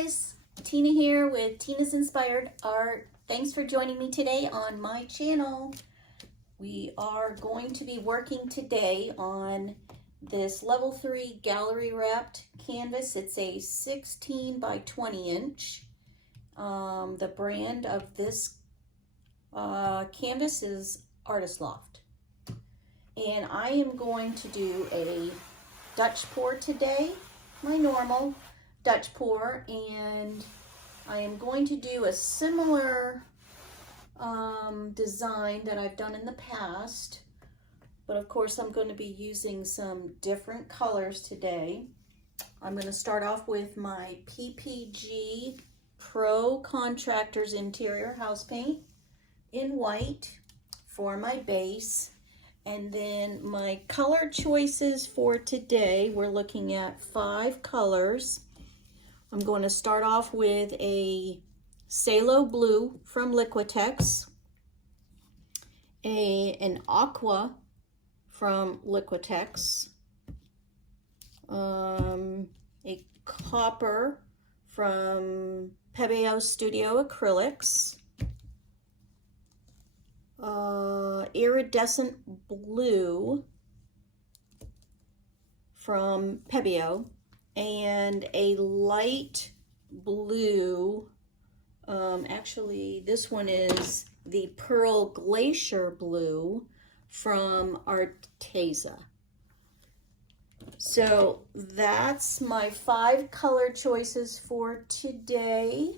guys, Tina here with Tina's Inspired Art. Thanks for joining me today on my channel. We are going to be working today on this level 3 gallery wrapped canvas. It's a 16 by 20 inch. The brand of this canvas is Artist Loft. And I am going to do a Dutch pour today, my normal Dutch pour, and I am going to do a similar design that I've done in the past, but of course I'm going to be using some different colors today. I'm going to start off with my PPG Pro Contractors interior house paint in white for my base. And then my color choices for today, we're looking at 5 colors. I'm going to start off with a Phalo blue from Liquitex, an Aqua from Liquitex, a copper from Pebeo Studio Acrylics, Iridescent blue from Pebeo, and a light blue, actually this one is the Pearl Glacier blue from Arteza. So that's my 5 color choices for today.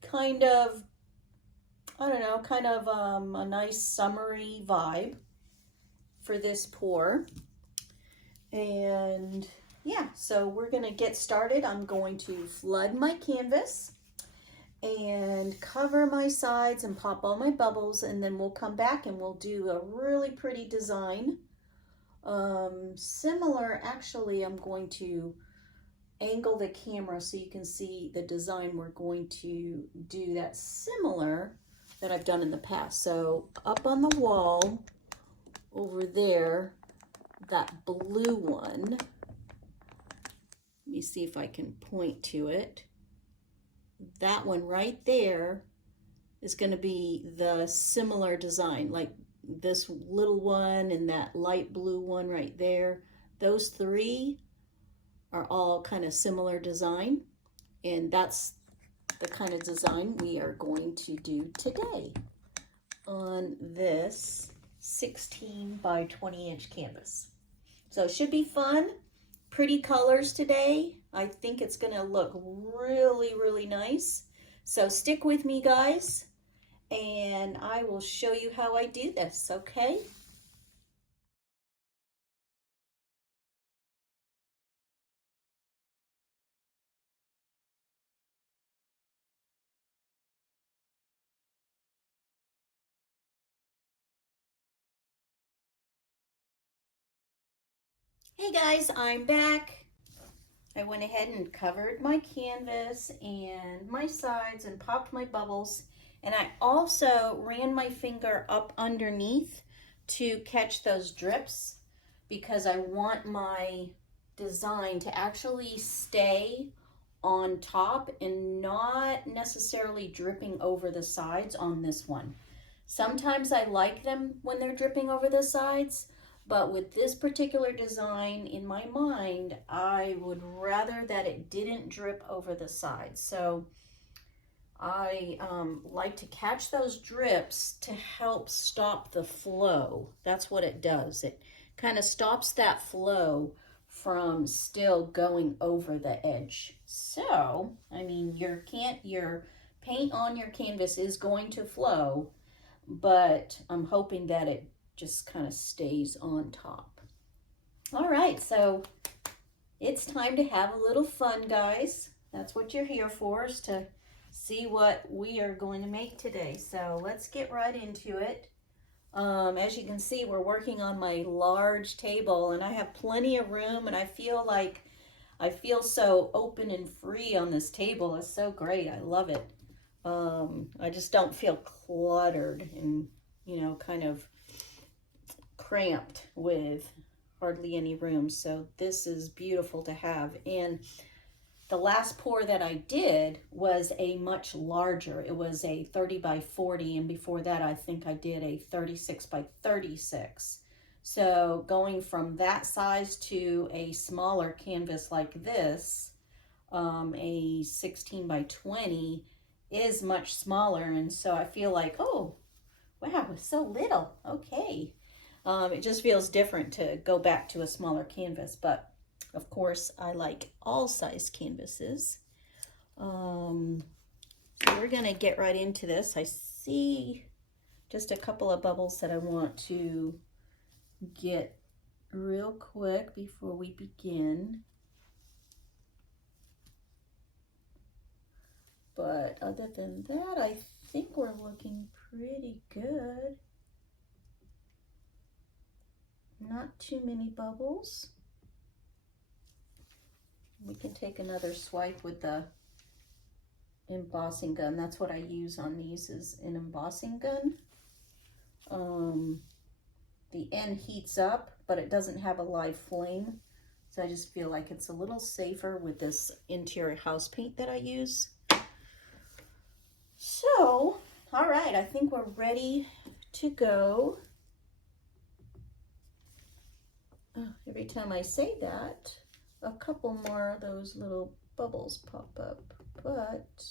Kind of, I don't know, kind of a nice summery vibe for this pour. And yeah, so we're gonna get started. I'm going to flood my canvas and cover my sides and pop all my bubbles, and then we'll come back and we'll do a really pretty design. Similar, actually, I'm going to angle the camera so you can see the design we're going to do that's similar that I've done in the past. So up on the wall over there, that blue one, let me see if I can point to it. That one right there is going to be the similar design, like this little one and that light blue one right there. Those 3 are all kind of similar design, and that's the kind of design we are going to do today on this 16 by 20 inch canvas. So it should be fun, pretty colors today. I think it's gonna look really, really nice. So stick with me, guys, and I will show you how I do this, okay? Hey guys, I'm back. I went ahead and covered my canvas and my sides and popped my bubbles, and I also ran my finger up underneath to catch those drips because I want my design to actually stay on top and not necessarily dripping over the sides on this one. Sometimes I like them when they're dripping over the sides, but with this particular design in my mind, I would rather that it didn't drip over the sides. So I like to catch those drips to help stop the flow. That's what it does. It kind of stops that flow from still going over the edge. So, I mean, your paint on your canvas is going to flow, but I'm hoping that it just kind of stays on top. All right, so it's time to have a little fun, guys. That's what you're here for, is to see what we are going to make today. So let's get right into it. As you can see, we're working on my large table, and I have plenty of room, and I feel so open and free on this table. It's so great. I love it. I just don't feel cluttered and, you know, kind of cramped with hardly any room. So this is beautiful to have. And The last pour that I did was a much larger. It was a 30 by 40, and before that I think I did a 36 by 36. So going from that size to a smaller canvas like this, a 16 by 20 is much smaller, and so I feel like, oh, wow, it's so little. Okay. It just feels different to go back to a smaller canvas, but of course I like all size canvases. So we're gonna get right into this. I see just a couple of bubbles that I want to get real quick before we begin. But other than that, I think we're looking pretty good. Not too many bubbles. We can take another swipe with the embossing gun. That's what I use on these, is an embossing gun. The end heats up, but it doesn't have a live flame. So I just feel like it's a little safer with this interior house paint that I use. So, all right, I think we're ready to go. Every time I say that, a couple more of those little bubbles pop up, but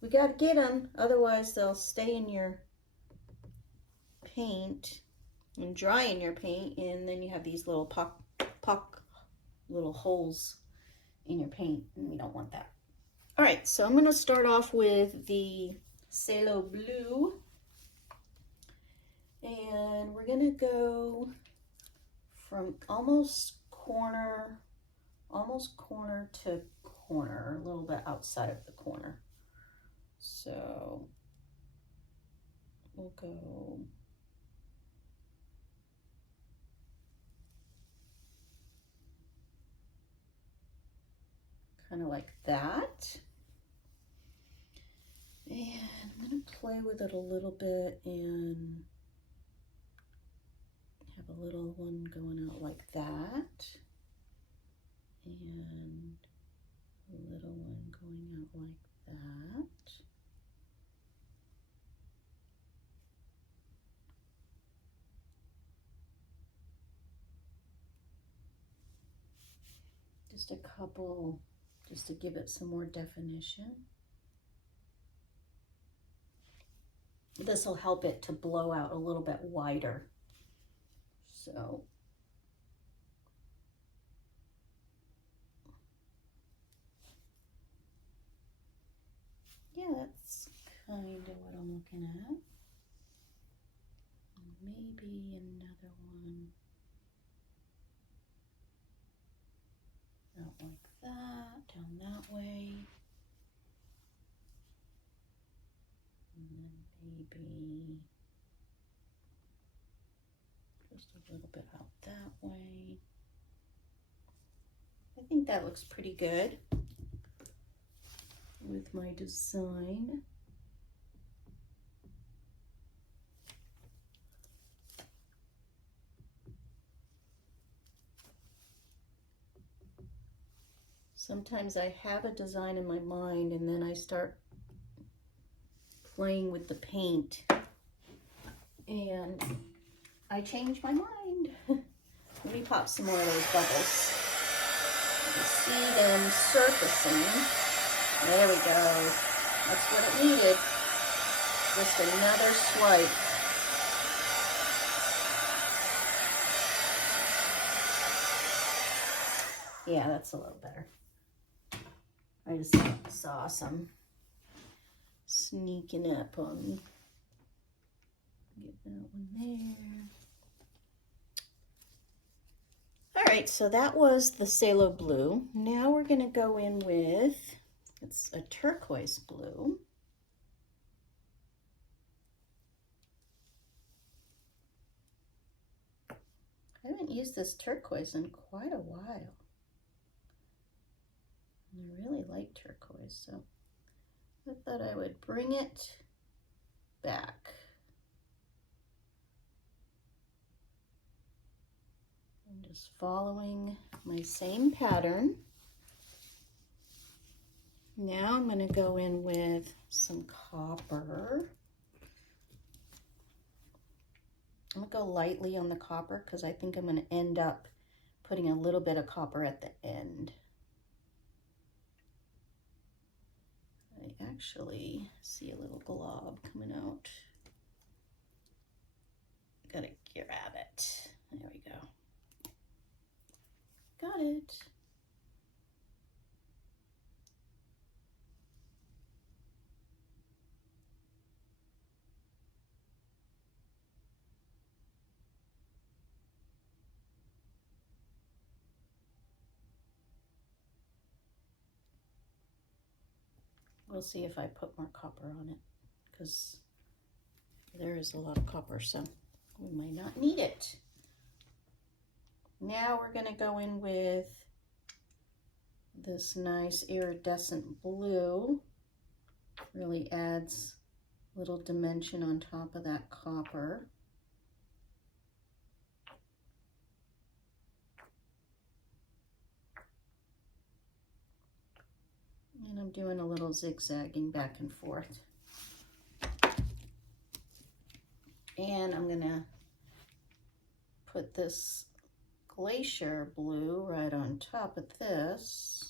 we got to get them, otherwise they'll stay in your paint and dry in your paint, and then you have these little little holes in your paint, and we don't want that. All right, so I'm going to start off with the Phalo blue, and we're going to go from almost corner to corner, a little bit outside of the corner. So we'll go kind of like that. And I'm going to play with it a little bit and have a little one going out like that, and a little one going out like that. Just a couple, just to give it some more definition. This will help it to blow out a little bit wider. So yeah, that's kind of what I'm looking at. Maybe another one out like that, down that way. And then maybe just a little bit out that way. I think that looks pretty good with my design. Sometimes I have a design in my mind and then I start playing with the paint and I change my mind. Let me pop some more of those bubbles. You see them surfacing. There we go. That's what it needed. Just another swipe. Yeah, that's a little better. I just saw some sneaking up on me. Get that one there. All right, so that was the Phalo blue. Now we're going to go in with, it's a turquoise blue. I haven't used this turquoise in quite a while. I really like turquoise, so I thought I would bring it back. I'm just following my same pattern. Now I'm going to go in with some copper. I'm going to go lightly on the copper because I think I'm going to end up putting a little bit of copper at the end. I actually see a little glob coming out. Gotta grab it. There we go. Got it. We'll see if I put more copper on it, because there is a lot of copper, so we might not need it. Now we're going to go in with this nice iridescent blue. Really adds a little dimension on top of that copper. And I'm doing a little zigzagging back and forth. And I'm gonna put this Glacier blue right on top of this.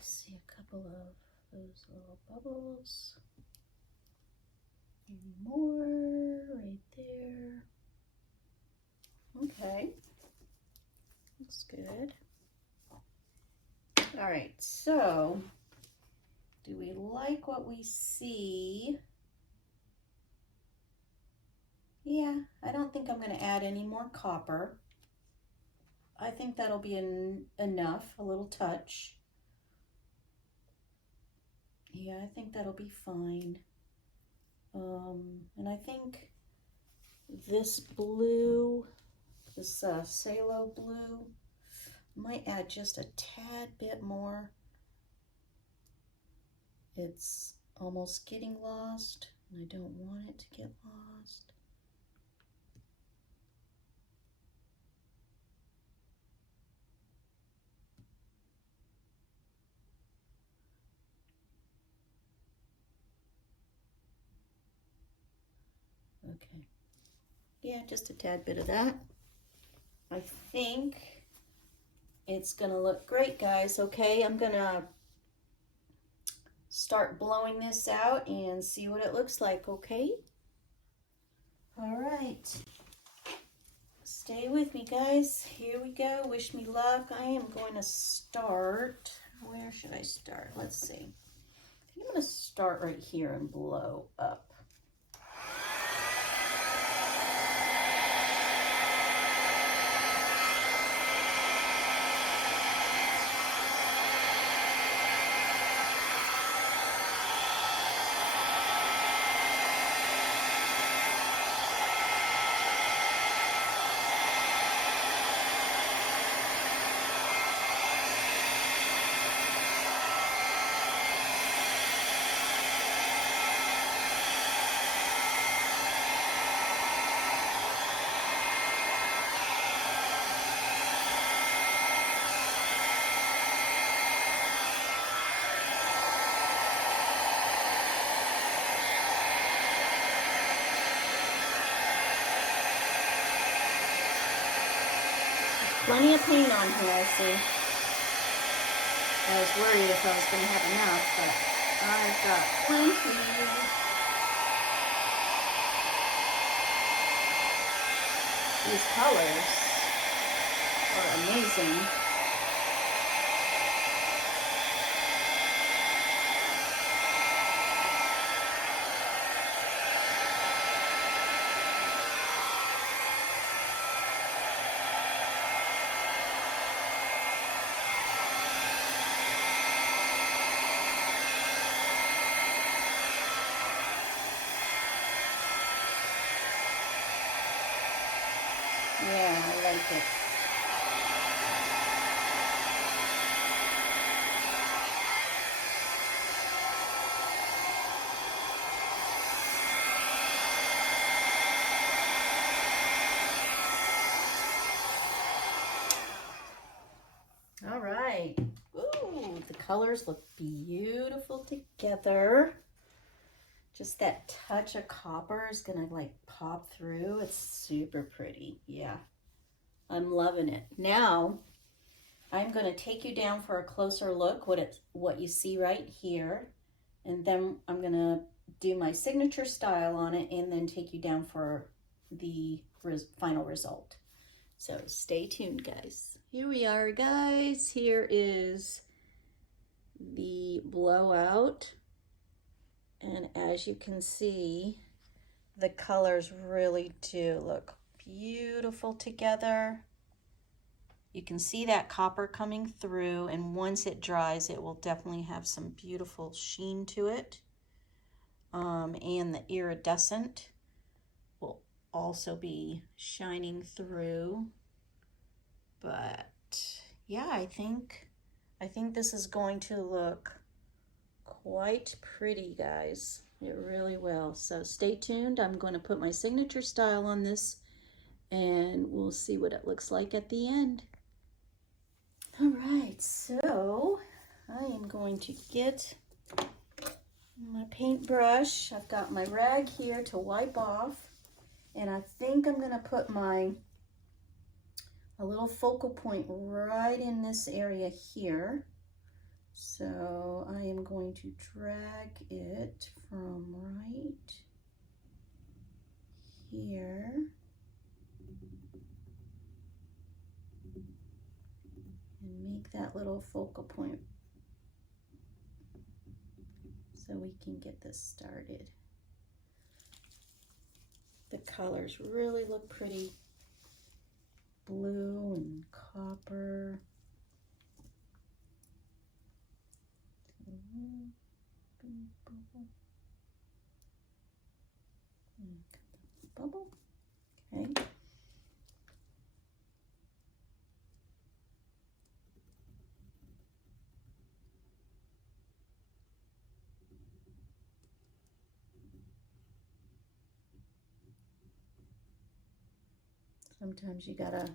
See a couple of those little bubbles. Maybe more right there. Okay, looks good. All right, so do we like what we see? Yeah, I don't think I'm going to add any more copper. I think that'll be enough, a little touch. Yeah, I think that'll be fine. And I think this blue, this Phalo blue, might add just a tad bit more. It's almost getting lost, and I don't want it to get lost. Okay, yeah, just a tad bit of that. I think it's gonna look great, guys. Okay, I'm gonna start blowing this out and see what it looks like, okay? All right, stay with me, guys. Here we go. Wish me luck. I am going to start, where should I start? Let's see. I think I'm gonna start right here and blow up. Plenty of paint on here, I see. I was worried if I was going to have enough, but I've got plenty. These colors are amazing. Yeah, I like it. right. Ooh, the colors look beautiful together. Just that touch of copper is gonna like pop through. It's super pretty. Yeah, I'm loving it. Now, I'm gonna take you down for a closer look what you see right here. And then I'm gonna do my signature style on it and then take you down for the final result. So stay tuned, guys. Here we are, guys. Here is the blowout. And as you can see, the colors really do look beautiful together. You can see that copper coming through, and once it dries, it will definitely have some beautiful sheen to it. And the iridescent will also be shining through. But yeah, I think this is going to look quite pretty, guys. It really will. So stay tuned. I'm going to put my signature style on this and we'll see what it looks like at the end. All right, so I am going to get my paintbrush. I've got my rag here to wipe off, and I think I'm going to put a little focal point right in this area here. So I am going to drag it from right here and make that little focal point so we can get this started. The colors really look pretty. Blue and copper. Bubble. Okay. Sometimes you gotta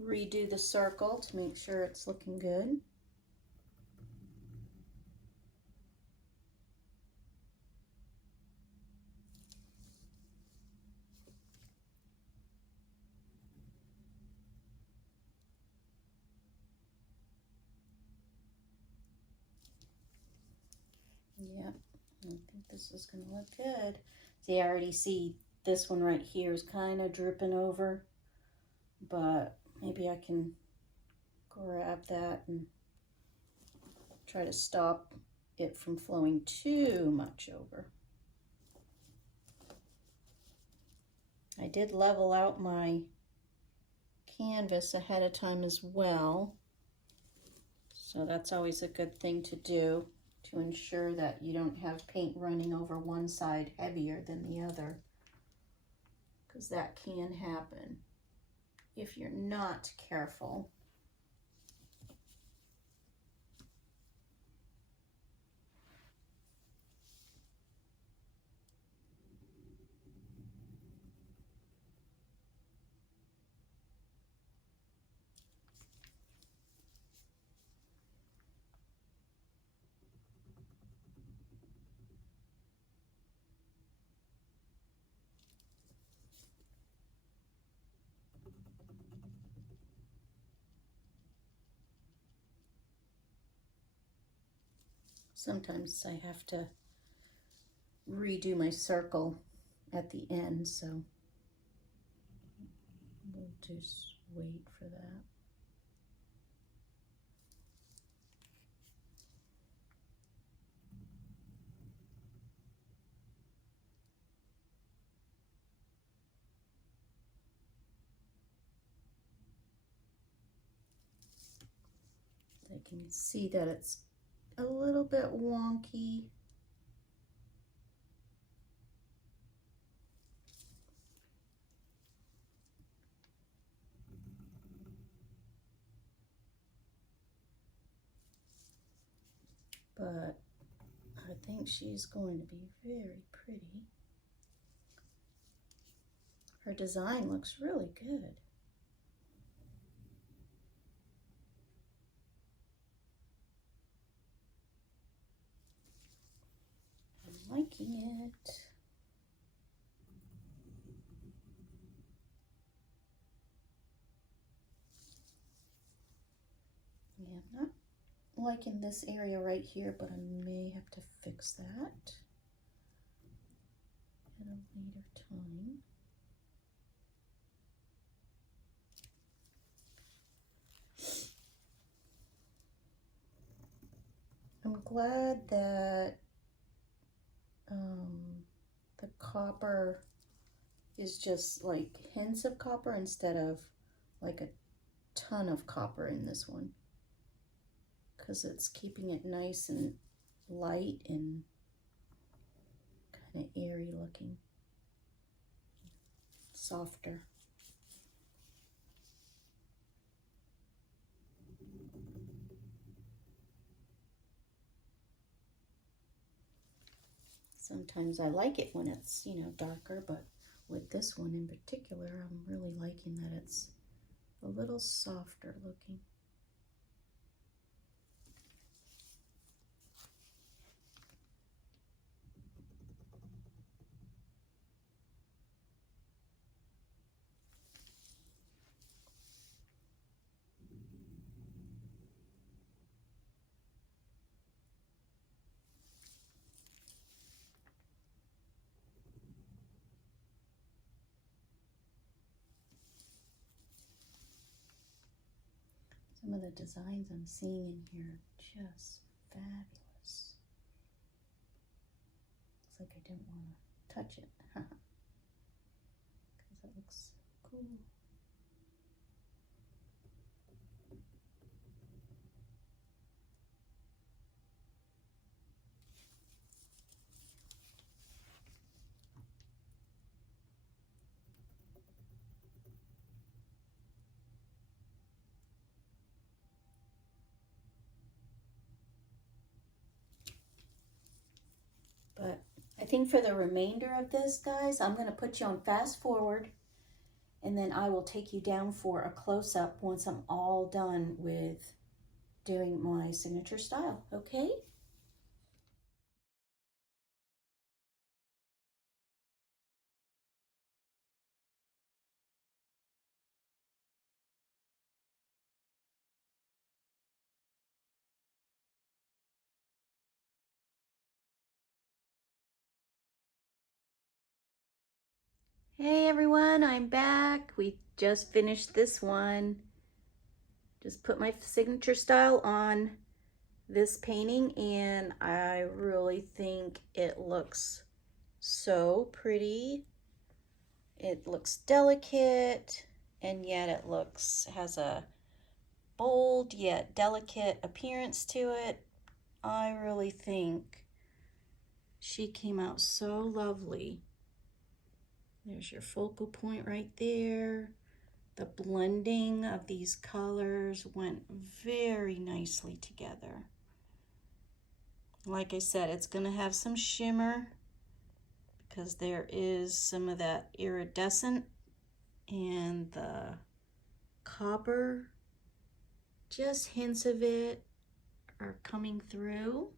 redo the circle to make sure it's looking good. Yep, I think this is gonna look good. See, I already see this one right here is kind of dripping over, but maybe I can grab that and try to stop it from flowing too much over. I did level out my canvas ahead of time as well, so that's always a good thing to do to ensure that you don't have paint running over one side heavier than the other, because that can happen if you're not careful. Sometimes I have to redo my circle at the end, so we'll just wait for that. I can see that it's a little bit wonky. But I think she's going to be very pretty. Her design looks really good. taking it. Yeah, I'm not liking this area right here, but I may have to fix that at a later time. I'm glad that the copper is just like hints of copper instead of like a ton of copper in this one, because it's keeping it nice and light and kind of airy looking, softer. Sometimes I like it when it's, you know, darker, but with this one in particular, I'm really liking that it's a little softer looking. Some of the designs I'm seeing in here are just fabulous. Looks like I didn't want to touch it because it looks so cool. But I think for the remainder of this, guys, I'm going to put you on fast forward, and then I will take you down for a close-up once I'm all done with doing my signature style, okay? Hey everyone, I'm back. We just finished this one. Just put my signature style on this painting, and I really think it looks so pretty. It looks delicate, and yet it has a bold yet delicate appearance to it. I really think she came out so lovely. There's your focal point right there. The blending of these colors went very nicely together. Like I said, it's going to have some shimmer because there is some of that iridescent, and the copper, just hints of it are coming through.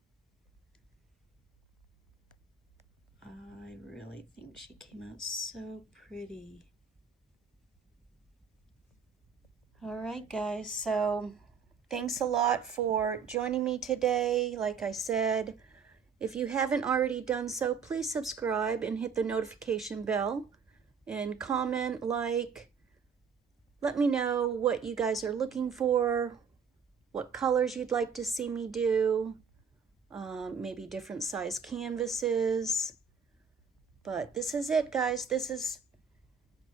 I really think she came out so pretty. All right, guys, so thanks a lot for joining me today. Like I said, if you haven't already done so, please subscribe and hit the notification bell and comment, like, let me know what you guys are looking for, what colors you'd like to see me do, maybe different size canvases. But this is it, guys. This is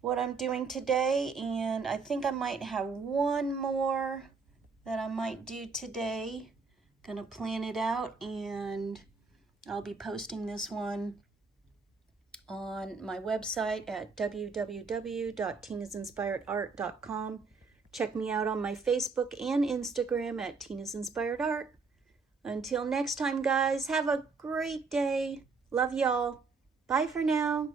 what I'm doing today, and I think I might have one more that I might do today. Gonna plan it out, and I'll be posting this one on my website at www.tinasinspiredart.com. Check me out on my Facebook and Instagram at Tina's Inspired Art. Until next time, guys, have a great day. Love y'all. Bye for now.